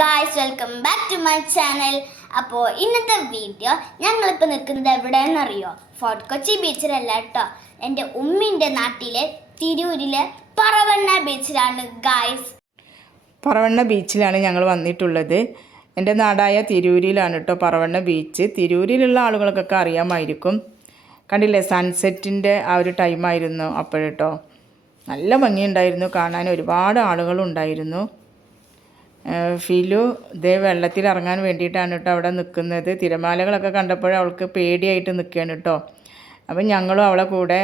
Guys welcome back to my channel അപ്പോൾ ഇന്നത്തെ video ഞങ്ങളിപ്പോൾ നിൽക്കുന്നത് എവിടെയെന്നറിയോ ഫോർട്ട് കൊച്ചി ബീച്ചിലല്ല കേട്ടോ എന്റെ ഉമ്മിന്റെ നാട്ടിലെ തിരൂരിലെ പറവണ്ണ ബീച്ചിലാണ് ഗായ്സ് പറവണ്ണ ബീച്ചിലാണ് ഞങ്ങൾ വന്നിട്ടുള്ളത്. എന്റെ നാടായ തിരൂരിലാണ് കേട്ടോ പറവണ്ണ ബീച്ച് തിരൂരിലുള്ള ആളുകൾക്കൊക്കെ അറിയാമായിരിക്കും. കണ്ടില്ലേ സൺസെറ്റിന്റെ ആ ഒരു ടൈമായിരുന്നു അപ്പോഴേട്ടോ നല്ല ഭംഗിയുണ്ടായിരുന്നു കാണാൻ ഒരുപാട് ആളുകളുണ്ടായിരുന്നു. ഫിലു ഇതേ വെള്ളത്തിൽ ഇറങ്ങാൻ വേണ്ടിയിട്ടാണ് കേട്ടോ അവിടെ നിൽക്കുന്നത് തിരമാലകളൊക്കെ കണ്ടപ്പോൾ അവൾക്ക് പേടിയായിട്ട് നിൽക്കുകയാണ് കേട്ടോ അപ്പം ഞങ്ങളും അവളെ കൂടെ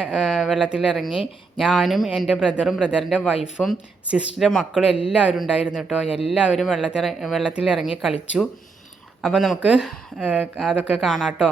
വെള്ളത്തിലിറങ്ങി. ഞാനും എന്റെ ബ്രദറും ബ്രദറിന്റെ വൈഫും സിസ്റ്ററിന്റെ മക്കളും എല്ലാവരും ഉണ്ടായിരുന്നു കേട്ടോ എല്ലാവരും വെള്ളത്തിൽ വെള്ളത്തിലിറങ്ങി കളിച്ചു. അപ്പോൾ നമുക്ക് അതൊക്കെ കാണാം കേട്ടോ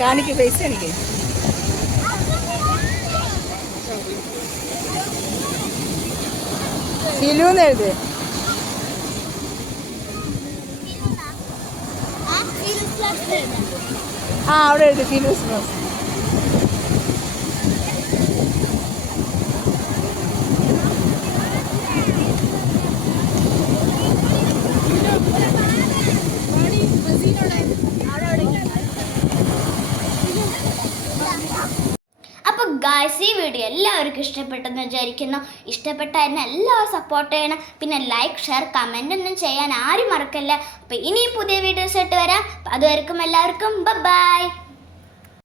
കാണിക്ക് പൈസ എനിക്ക് ഫിലൂന്ന് എഴുതി. ആ അവിടെ എഴുതി ഫിലൂസ് ബസ് അപ്പോൾ ഗായ്സ് ഈ വീഡിയോ എല്ലാവർക്കും ഇഷ്ടപ്പെട്ടെന്ന് വിചാരിക്കുന്നു. ഇഷ്ടപ്പെട്ട എന്നെ എല്ലാവരും സപ്പോർട്ട് ചെയ്യണം. പിന്നെ ലൈക്ക് ഷെയർ കമന്റ് ഒന്നും ചെയ്യാൻ ആരും മറക്കല്ല. അപ്പോൾ ഇനിയും പുതിയ വീഡിയോസ് ആയിട്ട് വരാം. അതുവരെക്കും എല്ലാവർക്കും ബൈ